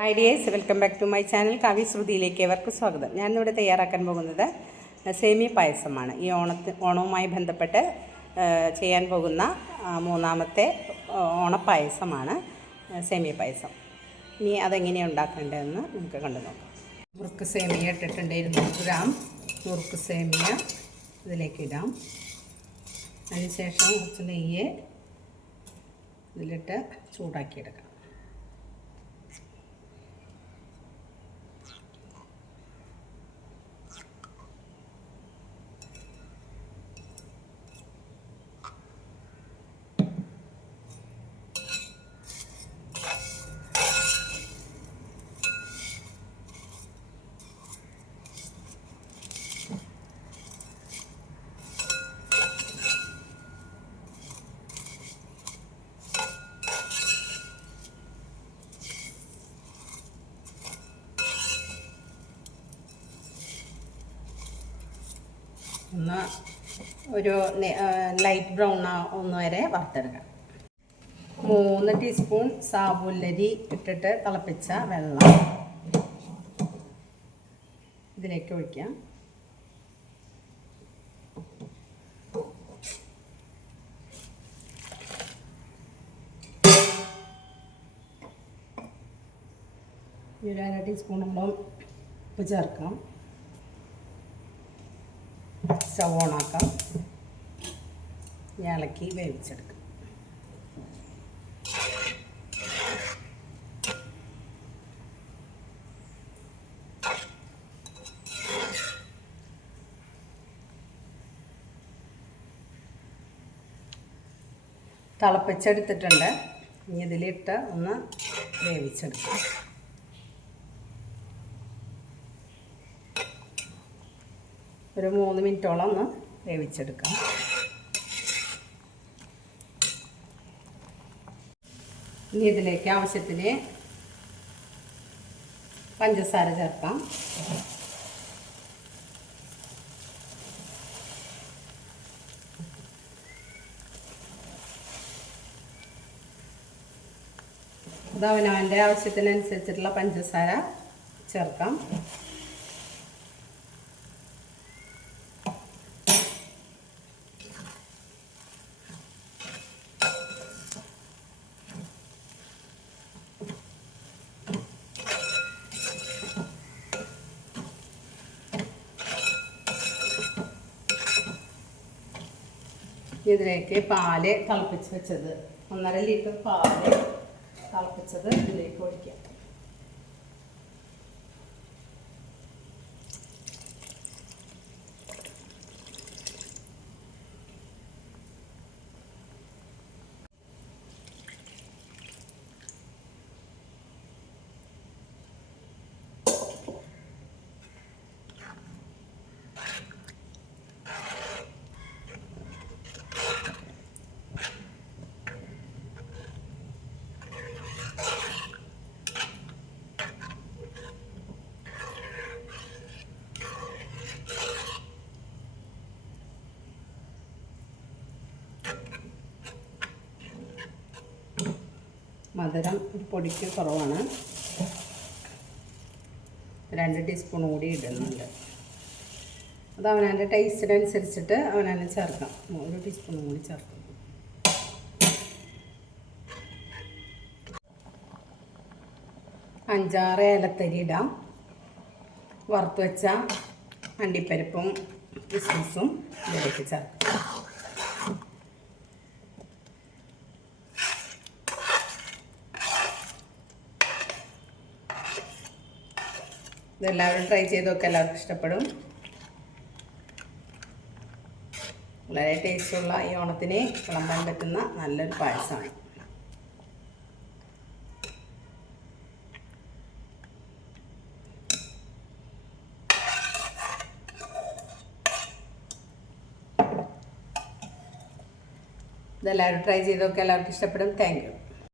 Hi dears, welcome back to my channel Kavya ശ്രുതിയിലേക്ക് ഏവർക്കും സ്വാഗതം. ഞാനിവിടെ തയ്യാറാക്കാൻ പോകുന്നത് സേമിയ പായസമാണ്. ഈ ഓണവുമായി ബന്ധപ്പെട്ട് ചെയ്യാൻ പോകുന്ന മൂന്നാമത്തെ ഓണപ്പായസമാണ് സേമിയ പായസം. ഇനി അതെങ്ങനെയാണ് ഉണ്ടാക്കേണ്ടതെന്ന് നമുക്ക് കണ്ടു നോക്കാം. നുറുക്ക് സേമിയ ഇട്ടിട്ടുണ്ട്, 200 ഗ്രാം നുറുക്ക് സേമിയ ഇതിലേക്ക് ഇടാം. അതിനുശേഷം കുറച്ച് നെയ്യ് ഇതിലിട്ട് ചൂടാക്കിയെടുക്കാം. ഒന്ന് ഒരു ലൈറ്റ് ബ്രൗൺ ഒന്ന് വരെ വറുത്തെടുക്കാം. 3 ടീസ്പൂൺ സാബുലരി ഇട്ടിട്ട് തിളപ്പിച്ച വെള്ളം ഇതിലേക്ക് ഒഴിക്കാം. ഒരു 1/2 ടീസ്പൂണോളം ഉപ്പ് ചേർക്കാം. സ്റ്റൗ ഓണാക്കാം. ഇളക്കി വേവിച്ചെടുക്കാം. തിളപ്പിച്ചെടുത്തിട്ടുണ്ട്. ഇനി ഇതിലിട്ട് ഒന്ന് വേവിച്ചെടുക്കാം. ഒരു 3 മിനിറ്റോളം ഒന്ന് വേവിച്ചെടുക്കാം. ഇനി ഇതിലേക്ക് ആവശ്യത്തിന് പഞ്ചസാര ചേർക്കാം. അത് അവനവൻ്റെ ആവശ്യത്തിനനുസരിച്ചിട്ടുള്ള പഞ്ചസാര ചേർക്കാം. ഇതിലേക്ക് പാല് തിളപ്പിച്ച് വെച്ചത് 1.5 ലിറ്റർ പാല് തിളപ്പിച്ചത് ഇതിലേക്ക് ഒഴിക്കാം. മധുരം ഒരു പൊടിക്ക് കുറവാണ്. 2 ടീസ്പൂൺ കൂടി ഇടുന്നുണ്ട്. അത് അവനവൻ്റെ ടേസ്റ്റിനനുസരിച്ചിട്ട് അവനവനെ ചേർക്കാം. 1 ടീസ്പൂൺ കൂടി ചേർക്കാം. അഞ്ചാറ് ഏലത്തരി ഇടാം. വറുത്ത് വെച്ച അണ്ടിപ്പരിപ്പും കിസ്മിസും ഇതിലേക്ക് ചേർക്കാം. ഇതെല്ലാവരും ട്രൈ ചെയ്ത് നോക്കുക. എല്ലാവർക്കും ഇഷ്ടപ്പെടും. വളരെ ടേസ്റ്റുള്ള ഈ ഓണത്തിന് വിളമ്പാൻ പറ്റുന്ന നല്ലൊരു പായസമാണ്. ഇതെല്ലാവരും ട്രൈ ചെയ്ത് നോക്കുക. എല്ലാവർക്കും ഇഷ്ടപ്പെടും. Thank you.